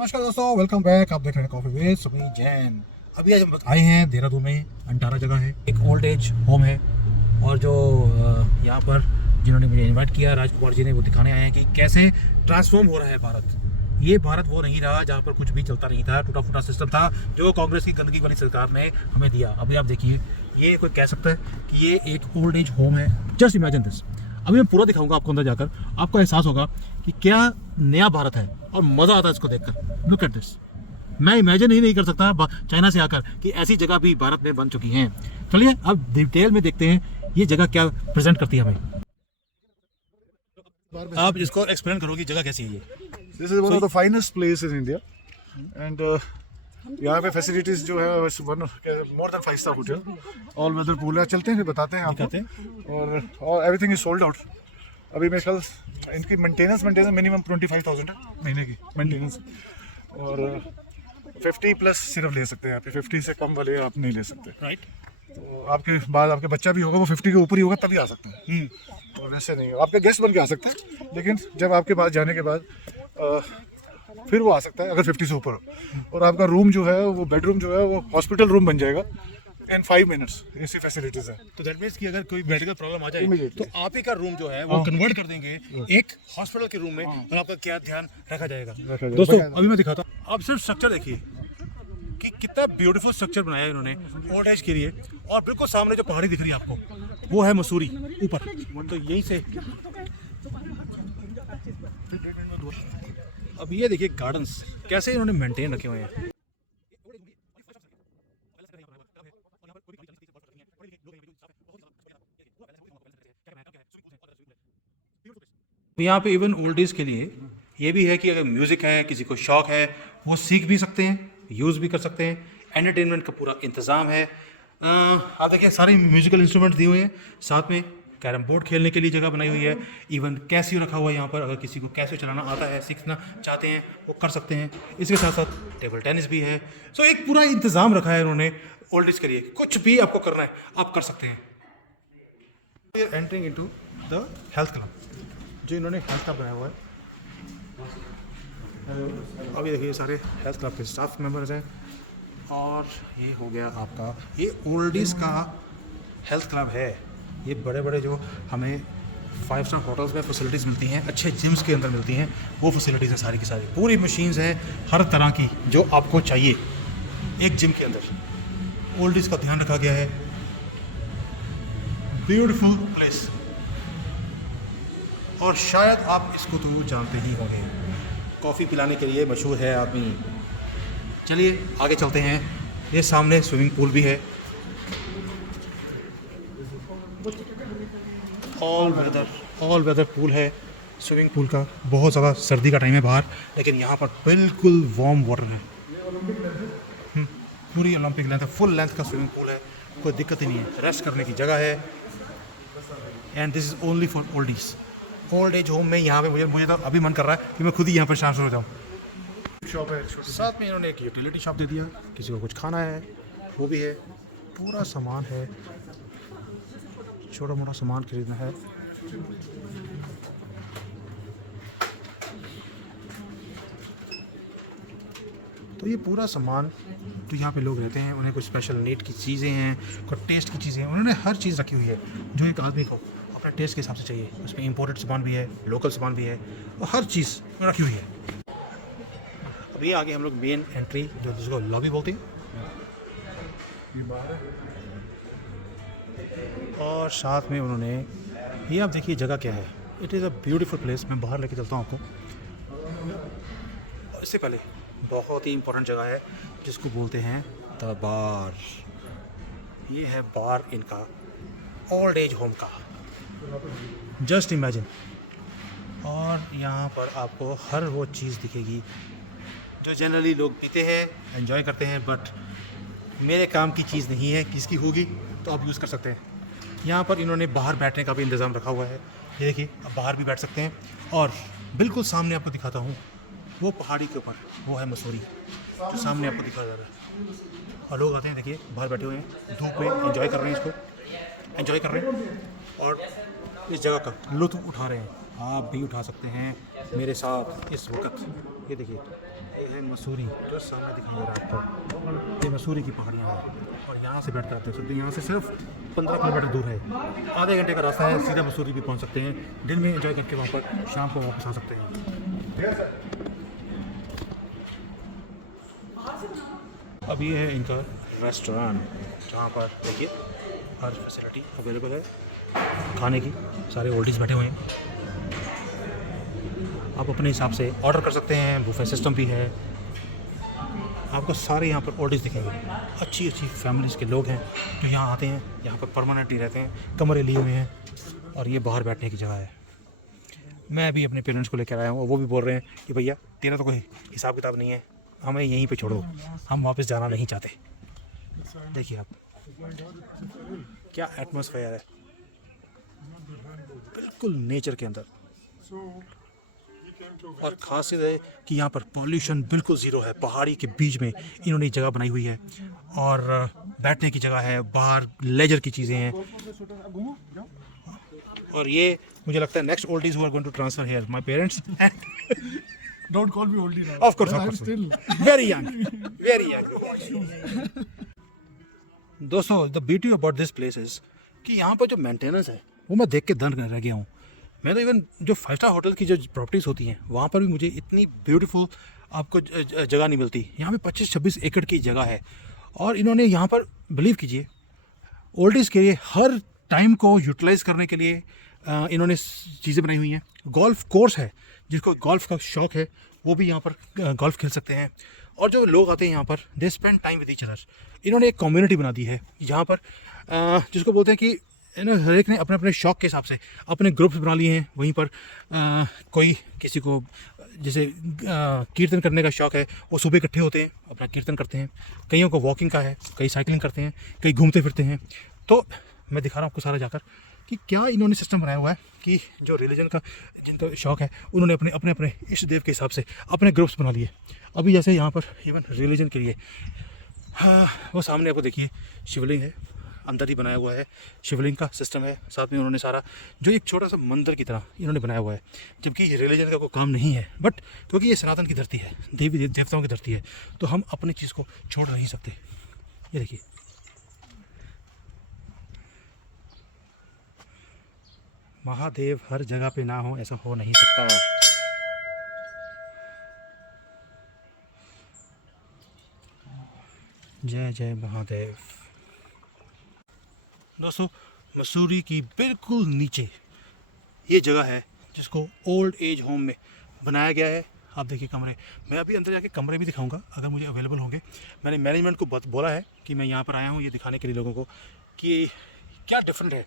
नमस्कार दोस्तों, welcome back. आप देख रहे हैं कॉफी विद सुमी जैन। अभी आज हम आए हैं देहरादून में। अंटारा जगह है, एक ओल्ड एज होम है। और जो यहाँ पर जिन्होंने मुझे इनवाइट किया, राजकुमार जी ने, वो दिखाने आए हैं कि कैसे ट्रांसफॉर्म हो रहा है भारत। ये भारत वो नहीं रहा जहाँ पर कुछ भी चलता नहीं था, टूटा फूटा सिस्टम था जो कांग्रेस की गंदगी वाली सरकार ने हमें दिया। अभी आप देखिए, ये कोई कह सकता है कि ये एक ओल्ड एज होम है। Just imagine this. अभी मैं पूरा दिखाऊंगा आपको, अंदर जाकर आपको एहसास होगा कि क्या नया भारत है और मज़ा आता है इसको देखकर। Look at this. मैं इमेजिन ही नहीं कर सकता चाइना से आकर कि ऐसी जगह भी भारत में बन चुकी हैं। चलिए अब डिटेल में देखते हैं ये जगह क्या प्रेजेंट करती है हमें। आप इसको एक्सप्लेन करो कि जगह कैसी है ये। This is one of the finest place in India and यहाँ पे फैसिलिटीज जो है more than 5 star hotel, all weather pool है। चलते हैं फिर बताते हैं आपको। और एवरीथिंग इज सोल्ड आउट। अभी मेरे ख्याल इनकी मेंटेनेंस मिनिमम 25,000 है महीने की मेंटेनेंस। और 50 प्लस सिर्फ ले सकते हैं यहाँ पे, 50 से कम वाले आप नहीं ले सकते। राइट। तो आपके बाद आपके बच्चा भी होगा, वो 50 के ऊपर ही होगा तभी आ सकते हैं। और वैसे नहीं, आपके गेस्ट बन के आ सकते हैं, लेकिन जब आपके पास जाने के बाद फिर वो आ सकता है अगर 50 से ऊपर हो। और आपका रूम जो है, वो बेडरूम जो है, वो हॉस्पिटल रूम बन जाएगा इन 5 मिनट्स। ऐसी फैसिलिटीज है। तो दैट मींस कि अगर कोई मेडिकल प्रॉब्लम आ जाए Immediately. तो आप ही का रूम जो है वो कन्वर्ट कर देंगे एक हॉस्पिटल के रूम में, और आपका क्या ध्यान रखा जाएगा। जाएगा। दोस्तों अभी मैं दिखाता हूँ, आप सिर्फ स्ट्रक्चर देखिए कि कितना ब्यूटीफुल स्ट्रक्चर बनाया है इन्होंने ओल्ड एज के लिए। और बिल्कुल सामने जो पहाड़ी दिख रही है आपको, वो है मसूरी ऊपर। तो यहीं से अब ये देखिए गार्डन्स कैसे इन्होंने मेंटेन रखे हुए हैं। यहाँ पे इवन ओल्ड एज के लिए ये भी है कि अगर म्यूज़िक है, किसी को शौक है, वो सीख भी सकते हैं, यूज़ भी कर सकते हैं। एंटरटेनमेंट का पूरा इंतज़ाम है। आप देखिए सारे म्यूजिकल इंस्ट्रूमेंट दिए हुए हैं, साथ में कैरम बोर्ड खेलने के लिए जगह बनाई हुई है। इवन कैसियो रखा हुआ है यहाँ पर, अगर किसी को कैसियो चलाना आता है, सीखना चाहते हैं, वो कर सकते हैं। इसके साथ साथ टेबल टेनिस भी है। सो एक पूरा इंतज़ाम रखा है इन्होंने ओल्ड एज के लिए। कुछ भी आपको करना है आप कर सकते हैं। Entering into the health club, जो इन्होंने हेल्थ क्लब बनाया हुआ है। अभी देखिए सारे हेल्थ क्लब के स्टाफ मेंबर्स हैं। और ये हो गया आपका, ये ओल्डीज़ का हेल्थ क्लब है। ये बड़े बड़े जो हमें 5 स्टार होटल्स में फैसिलिटीज़ मिलती हैं, अच्छे जिम्स के अंदर मिलती हैं, वो फैसिलिटीज़ हैं सारी की सारी। पूरी मशीन्स हैं हर तरह की जो आपको चाहिए एक जिम के अंदर। ओल्डीज़ का ध्यान रखा गया है। Beautiful place. और शायद आप इसको तो जानते ही होंगे, कॉफ़ी पिलाने के लिए मशहूर है आदमी। चलिए आगे चलते हैं। ये सामने स्विमिंग पूल भी है। ऑल वेदर पूल है स्विमिंग पूल का। बहुत ज़्यादा सर्दी का टाइम है बाहर, लेकिन यहाँ पर बिल्कुल वार्म वाटर है। पूरी ओलंपिक लेंथ है, फुल लेंथ का स्विमिंग पूल है। कोई दिक्कत ही नहीं है, रेस्ट करने की जगह है। And this is only for oldies. Old age home में यहाँ पे मुझे तो अभी मन कर रहा है कि मैं खुद ही यहाँ पर ट्रांसफर हो जाऊँ। शॉप है छोटी। साथ में इन्होंने एक यूटिलिटी शॉप दे दिया, किसी को कुछ खाना है वो भी है। पूरा सामान है, छोटा मोटा सामान खरीदना है। तो ये पूरा सामान जो यहाँ पे लोग रहते हैं, उन्हें कुछ स्पेशल नीड की चीज़ें हैं, कुछ टेस्ट की चीज़ें हैं, उन्होंने हर चीज़ रखी हुई है जो एक आदमी को अपने टेस्ट के हिसाब से चाहिए। उसमें इंपोर्टेड सामान भी है, लोकल सामान भी है, और हर चीज़ रखी हुई है। अभी आगे हम लोग मेन एंट्री, जो जिसको लॉबी बोलते हैं, और साथ में उन्होंने ये, आप देखिए जगह क्या है। It is a beautiful place. मैं बाहर लेके चलता हूँ आपको। और इससे पहले बहुत ही इंपॉर्टेंट जगह है जिसको बोलते हैं द बार। ये है बार इनका ओल्ड एज होम का। Just imagine. और यहाँ पर आपको हर वो चीज़ दिखेगी जो जनरली लोग पीते हैं, एंजॉय करते हैं, बट मेरे काम की चीज़ नहीं है। किसकी होगी तो आप यूज़ कर सकते हैं। यहाँ पर इन्होंने बाहर बैठने का भी इंतज़ाम रखा हुआ है। ये देखिए, आप बाहर भी बैठ सकते हैं। और बिल्कुल सामने आपको दिखाता हूँ, वो पहाड़ी के ऊपर वो है मसूरी, जो सामने आपको दिखा जा रहा है। और लोग आते हैं, देखिए बाहर बैठे हुए हैं धूप में, एंजॉय कर रहे हैं, इसको एंजॉय कर रहे हैं और इस जगह का लुत्फ़ उठा रहे हैं। आप भी उठा सकते हैं मेरे साथ इस वक्त। ये देखिए, ये है है मसूरी, जो सामने दिखाई दे रहा है आपको, ये मसूरी की पहाड़ियाँ हैं और यहाँ से बैठकर आप देख सकते हैं, यहाँ से सिर्फ 15 किलोमीटर दूर है, आधे घंटे का रास्ता है, सीधा मसूरी भी पहुँच सकते हैं। दिन में एंजॉय करके वहाँ पर शाम को वापस आ सकते हैं। अब ये है इनका रेस्टोरेंट, जहाँ पर देखिए हर फैसिलिटी अवेलेबल है खाने की, सारे ओल्डीज़ बैठे हुए हैं, आप अपने हिसाब से ऑर्डर कर सकते हैं, बुफे सिस्टम भी है। आपको सारे यहाँ पर ओल्डीज़ दिखेंगे, अच्छी अच्छी फैमिलीज़ के लोग हैं जो यहाँ आते हैं, यहाँ पर परमानेंटली रहते हैं, कमरे लिए हुए हैं और ये बाहर बैठने की जगह है। मैं अभी अपने पेरेंट्स को लेकर आया हूँ, वो भी बोल रहे हैं कि भैया तेरा तो कोई हिसाब किताब नहीं है, हमें यहीं पे छोड़ दो, हम वापस जाना नहीं चाहते। देखिए आप क्या एटमॉस्फेयर है, बिल्कुल नेचर के अंदर। और खासियत है कि यहाँ पर पॉल्यूशन बिल्कुल ज़ीरो है, पहाड़ी के बीच में इन्होंने जगह बनाई हुई है और बैठने की जगह है, बाहर लेजर की चीज़ें हैं। और ये मुझे लगता है next oldies who are going to transfer here my parents. Don't call me oldie now. Of course, I'm still very young, very young. दोस्तों, the beauty about this place is कि यहाँ पर जो मेंटेनेंस है वो मैं देख के दंग रह गया हूँ। मैं तो इवन जो 5 स्टार होटल की जो प्रॉपर्टीज़ होती हैं वहाँ पर भी मुझे इतनी ब्यूटीफुल आपको जगह नहीं मिलती। यहाँ पे 25-26 एकड़ की जगह है और इन्होंने यहाँ पर बिलीव कीजिए ओल्डीज़ के लिए हर टाइम को यूटिलाइज़ करने के लिए इन्होंने चीज़ें बनाई हुई हैं। गोल्फ कोर्स है, जिसको गोल्फ का शौक़ है वो भी यहाँ पर गोल्फ खेल सकते हैं। और जो लोग आते हैं यहाँ पर they spend time with each other. इन्होंने एक कम्युनिटी बना दी है यहाँ पर, जिसको बोलते हैं कि हर एक ने अपने अपने शौक़ के हिसाब से अपने ग्रुप्स बना लिए हैं। वहीं पर कोई किसी को जैसे कीर्तन करने का शौक़ है, वो सुबह इकट्ठे होते हैं, अपना कीर्तन करते हैं। कईयों को वॉकिंग का है, कई साइकिलिंग करते हैं, कई घूमते फिरते हैं। तो मैं दिखा रहा हूँ आपको सारा जाकर कि क्या इन्होंने सिस्टम बनाया हुआ है कि जो रिलीजन का जिनका शौक़ है उन्होंने अपने अपने अपने इष्ट देव के हिसाब से अपने ग्रुप्स बना लिए। अभी जैसे यहाँ पर इवन रिलीजन के लिए वो सामने आपको देखिए शिवलिंग है, अंदर ही बनाया हुआ है, शिवलिंग का सिस्टम है। साथ में उन्होंने सारा जो एक छोटा सा मंदिर की तरह इन्होंने बनाया हुआ है, जबकि रिलीजन का कोई काम नहीं है, बट क्योंकि ये सनातन की धरती है, देवी देवताओं की धरती है, तो हम अपनी चीज़ को छोड़ नहीं सकते। ये देखिए महादेव हर जगह पे ना हो ऐसा हो नहीं सकता। जय जय महादेव। दोस्तों, मसूरी की बिल्कुल नीचे ये जगह है जिसको ओल्ड एज होम में बनाया गया है। आप देखिए कमरे, मैं अभी अंदर जाके कमरे भी दिखाऊंगा अगर मुझे अवेलेबल होंगे। मैंने मैनेजमेंट को बोला है कि मैं यहाँ पर आया हूँ ये दिखाने के लिए लोगों को कि क्या डिफरेंट है।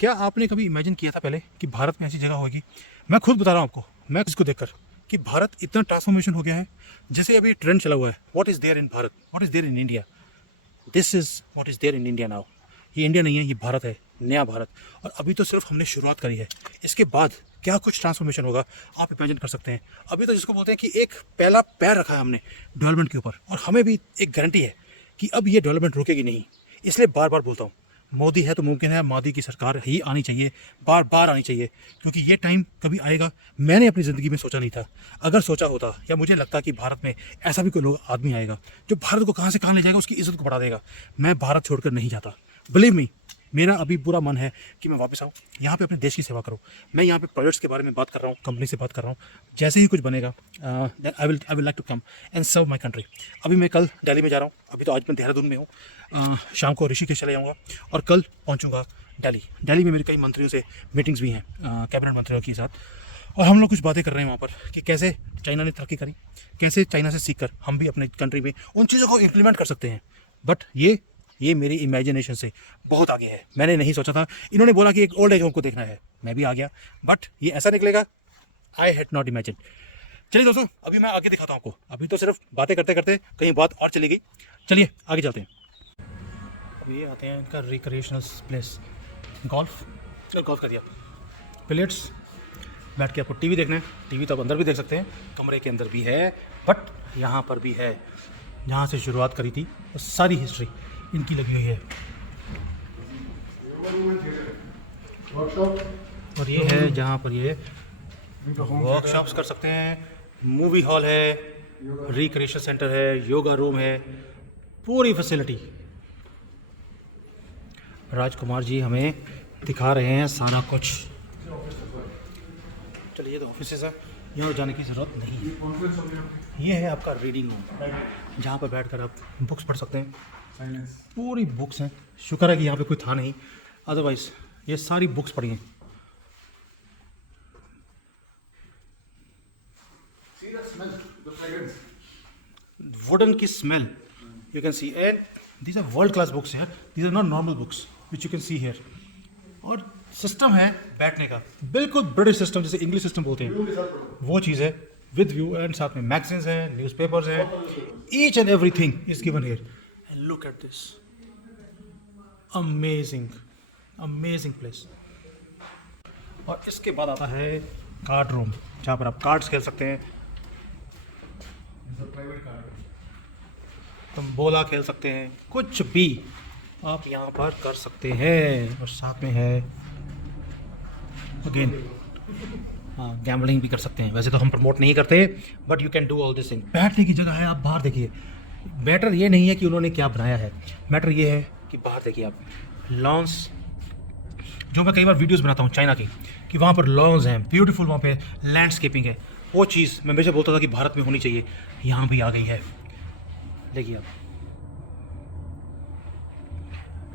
क्या आपने कभी इमेजिन किया था पहले कि भारत में ऐसी जगह होगी? मैं खुद बता रहा हूँ आपको, मैं इसको देखकर कि भारत इतना ट्रांसफॉर्मेशन हो गया है। जैसे अभी ट्रेंड चला हुआ है, what is there in Bharat, what is there in India, this is what is there in India now. ये इंडिया नहीं है, ये भारत है, नया भारत। और अभी तो सिर्फ हमने शुरुआत करी है, इसके बाद क्या कुछ ट्रांसफॉर्मेशन होगा आप इमेजिन कर सकते हैं। अभी तो जिसको बोलते हैं कि एक पहला पैर रखा है हमने डेवलपमेंट के ऊपर, और हमें भी एक गारंटी है कि अब ये डेवलपमेंट रुकेगी नहीं। इसलिए बार बार बोलता हूँ, मोदी है तो मुमकिन है मोदी की सरकार ही आनी चाहिए, बार बार आनी चाहिए, क्योंकि ये टाइम कभी आएगा। मैंने अपनी ज़िंदगी में सोचा नहीं था, अगर सोचा होता या मुझे लगता कि भारत में ऐसा भी कोई लोग आदमी आएगा जो भारत को कहाँ से कहाँ ले जाएगा, उसकी इज्जत को बढ़ा देगा, मैं भारत छोड़कर नहीं जाता। बिलीव मी, मेरा अभी पूरा मन है कि मैं वापस आऊँ यहाँ पे, अपने देश की सेवा करूँ। मैं यहाँ पे प्रोजेक्ट्स के बारे में बात कर रहा हूँ, कंपनी से बात कर रहा हूँ। जैसे ही कुछ बनेगा then I will like to come and serve my country. अभी मैं कल दिल्ली में जा रहा हूँ, अभी तो आज मैं देहरादून में हूँ। शाम को ऋषिकेश चले जाऊँगा और कल पहुँचूँगा दिल्ली। दिल्ली में मेरे कई मंत्रियों से मीटिंग्स भी हैं, कैबिनेट मंत्रियों के साथ, और हम लोग कुछ बातें कर रहे हैं वहाँ पर कि कैसे चाइना ने तरक्की करी, कैसे चाइना से सीख कर हम भी अपने कंट्री में उन चीज़ों को इम्प्लीमेंट कर सकते हैं। बट ये मेरी इमेजिनेशन से बहुत आगे है, मैंने नहीं सोचा था। इन्होंने बोला कि एक ओल्ड एज होम को देखना है, मैं भी आ गया, बट ये ऐसा निकलेगा, आई हैड नॉट इमेजिन। चलिए दोस्तों, अभी मैं आगे दिखाता हूँ आपको। अभी तो सिर्फ बातें करते करते कहीं बात और चली गई। चलिए आगे चलते हैं। अब ये आते हैं इनका रिक्रिएशनल प्लेस, गोल्फ कर दिया, प्लेट्स, बैठ के आपको टीवी देखना है, टीवी तो आप अंदर भी देख सकते हैं, कमरे के अंदर भी है, बट यहाँ पर भी है। जहाँ से शुरुआत करी थी वो सारी हिस्ट्री इनकी लगी हुई है। और ये है जहाँ पर ये वर्कशॉप्स कर सकते हैं, मूवी हॉल है, रिक्रिएशन सेंटर है, योगा रूम है, पूरी फैसिलिटी। राजकुमार जी हमें दिखा रहे हैं सारा कुछ। चलिए, ये तो ऑफिस है, यहाँ जाने की ज़रूरत नहीं है। ये है आपका रीडिंग रूम, जहाँ पर बैठकर आप बुक्स पढ़ सकते हैं। पूरी बुक्स हैं, शुक्र है कि यहाँ पे कोई था नहीं, अदरवाइज़ ये सारी बुक्स पढ़ी हैं। वुडन की smell you can see, and these are world class books here. These are not normal books which you can see here. और सिस्टम है बैठने का, बिल्कुल ब्रिटिश सिस्टम, जैसे इंग्लिश सिस्टम बोलते हैं, वो चीज़ है विद व्यू। एंड साथ में मैगजीन्स हैं, न्यूज़पेपर्स हैं, each and everything is given here. And look at this amazing amazing place. और इसके बाद आता है कार्ड रूम, जहाँ पर आप कार्ड्स खेल सकते हैं, तंबोला खेल सकते हैं, कुछ भी आप यहाँ पर कर सकते हैं। और साथ में है अगेन, हाँ, गैम्बलिंग भी कर सकते हैं। वैसे तो हम प्रमोट नहीं करते, but you can do all this thing. बैठने की जगह है, आप बाहर देखिए। मैटर ये नहीं है कि उन्होंने क्या बनाया है, मैटर ये है कि बाहर देखिए आप लॉन्स, जो मैं कई बार वीडियोस बनाता हूँ चाइना की, कि वहाँ पर लॉन्स हैं, ब्यूटीफुल, वहाँ पे लैंडस्केपिंग है। वो चीज़ मैं हमेशा बोलता था कि भारत में होनी चाहिए, यहाँ भी आ गई है। देखिए आप,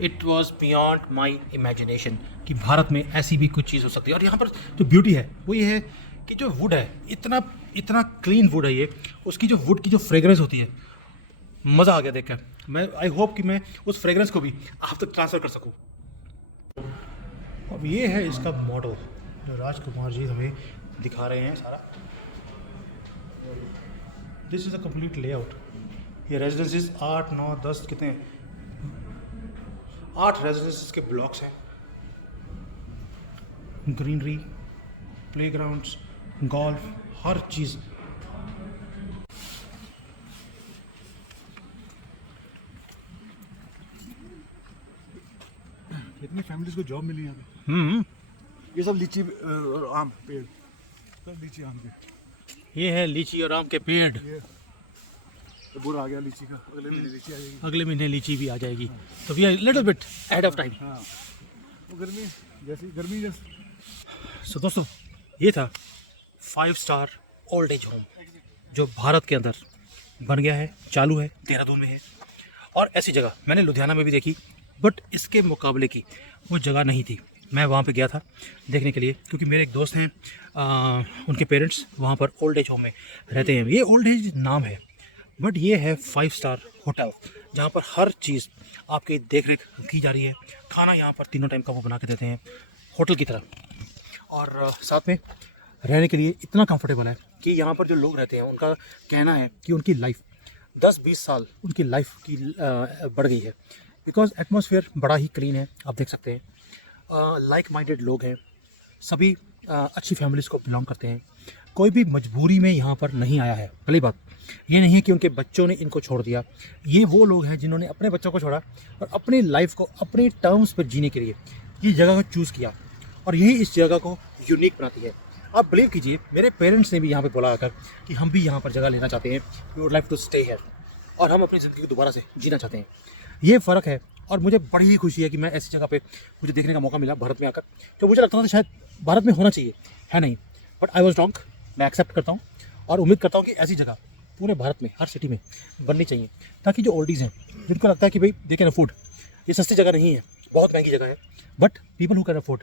it was beyond my imagination कि भारत में ऐसी भी कुछ चीज़ हो सकती है। और यहाँ पर जो ब्यूटी है वो ये है कि जो वुड है, इतना इतना क्लीन वुड है ये, उसकी जो वुड की जो फ्रेगरेंस होती है, मज़ा आ गया देखकर। मैं आई होप कि मैं उस फ्रेगरेंस को भी आप तक ट्रांसफ़र कर सकूँ। अब ये है इसका मॉडल, जो राजकुमार जी हमें दिखा रहे हैं सारा। This is a complete layout. ये रेजिडेंसीज 8, 9, 10 कितने 8 रेजिडेंसीज के ब्लॉक्स हैं। ग्रीनरी, प्लेग्राउंड्स, गोल्फ, हर चीज़। कितनी फैमिलीज को जॉब मिली यहाँ पे। ये सब लीची और आम पेड़, सब लीची आम के। ये है लीची और आम के पेड़। ये तो बुरा आ गया लीची का, अगले महीने लीची आ जाएगी। अगले महीने लीची भी आ जाएगी, तो we are little bit ahead of time. हाँ, वो गर्मी जैसी। सो दोस्तों, ये था 5 स्टार ओल्ड एज होम जो भारत के अंदर बन गया है, चालू है, देहरादून में है। और ऐसी जगह मैंने लुधियाना में भी देखी, बट इसके मुकाबले की वो जगह नहीं थी। मैं वहाँ पे गया था देखने के लिए, क्योंकि मेरे एक दोस्त हैं, उनके पेरेंट्स वहाँ पर ओल्ड एज होम में रहते हैं। ये ओल्ड एज नाम है, बट ये है 5 स्टार होटल, जहाँ पर हर चीज़ आपकी देख रेख की जा रही है। खाना यहाँ पर तीनों टाइम का वो बना के देते हैं होटल की तरह। और साथ में रहने के लिए इतना कंफर्टेबल है कि यहाँ पर जो लोग रहते हैं उनका कहना है कि उनकी लाइफ 10-20 साल उनकी लाइफ की बढ़ गई है, बिकॉज एटमॉस्फेयर बड़ा ही क्लीन है। आप देख सकते हैं, लाइक माइंडेड लोग हैं, सभी अच्छी फैमिलीज़ को बिलोंग करते हैं। कोई भी मजबूरी में यहाँ पर नहीं आया है। पहली बात ये नहीं है कि उनके बच्चों ने इनको छोड़ दिया, ये वो लोग हैं जिन्होंने अपने बच्चों को छोड़ा और अपनी लाइफ को अपने टर्म्स पर जीने के लिए ये जगह को चूज़ किया, और यही इस जगह को यूनिक बनाती है। आप बिलीव कीजिए, मेरे पेरेंट्स ने भी यहाँ पे बोला आकर कि हम भी यहाँ पर जगह लेना चाहते हैं, we would like to stay here, और हम अपनी ज़िंदगी को दोबारा से जीना चाहते हैं। ये फ़र्क है, और मुझे बड़ी ही खुशी है कि मैं ऐसी जगह पे मुझे देखने का मौका मिला भारत में आकर। तो मुझे लगता था शायद भारत में होना चाहिए, है नहीं, बट आई वॉज रॉन्ग। मैं एक्सेप्ट करता हूँ और उम्मीद करता हूँ कि ऐसी जगह पूरे भारत में हर सिटी में बननी चाहिए, ताकि जो ओल्डीज़ हैं, जिनको लगता है कि भाई दे कैन अफोर्ड, ये सस्ती जगह नहीं है, बहुत महंगी जगह है, but people who can afford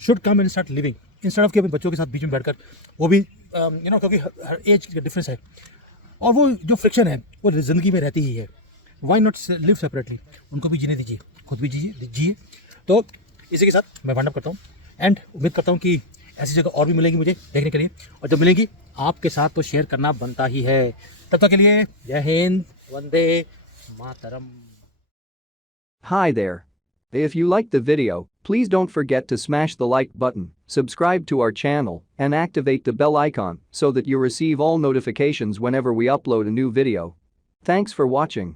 should come and start living, instead of कि अपने बच्चों के साथ बीच में बैठकर, वो भी क्योंकि हर एज का डिफरेंस है, और वो जो फ्रिक्शन है वो ज़िंदगी में रहती ही है। वाई नॉट लिव सेपरेटली, उनको भी जीने दीजिए, खुद भी जिए। तो इसी के साथ मैं वाइंड अप करता हूँ, एंड उम्मीद करता हूँ कि ऐसी जगह और भी मिलेगी मुझे देखने के लिए, और जब मिलेगी आपके साथ तो शेयर करना बनता ही है। तब तक के लिए जय Hind, Vande Mataram. Hi there. If you liked the video, please don't forget to smash the like button, subscribe to our channel, and activate the bell icon so that you receive all notifications whenever we upload a new video. Thanks for watching.